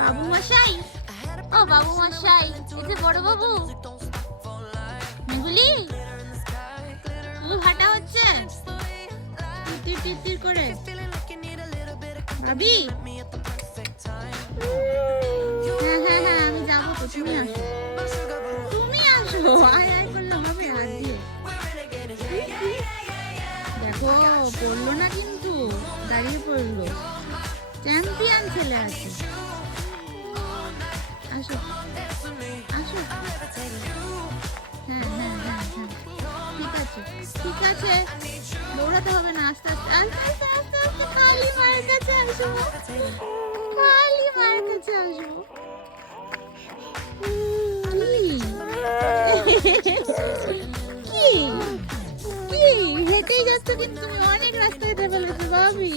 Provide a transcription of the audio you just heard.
বাবু মশাই, ও বাবু মশাই, এই যে বড় বাবু মেগুলি, খুব হাঁটা হচ্ছে টির টির টির করে। ভাবি, হ্যাঁ হ্যাঁ হ্যাঁ, আমি যাবো তো, তুমি আসো, তুমি আসো, আয় আয় করলে হবে হাত দিয়ে। দেখো পড়লো না কিন্তু, দাঁড়িয়ে পড়লো, চ্যাম্পিয়ন ছেলে আছে। আসো আসো, হ্যাঁ হ্যাঁ হ্যাঁ হ্যাঁ, ঠিক আছে ঠিক আছে, দৌড়াতে হবে না, আস্তে আস্তে আস্তে আস্তে আস্তে আস্তে, কালী মায়ের কাছে আসো, কালী মায়ের কাছে আসো। কি কি কি হেঁটেই যাচ্ছ কিন্তু তুমি, অনেক রাস্তা হেঁটে ফেলেছো ভাবি।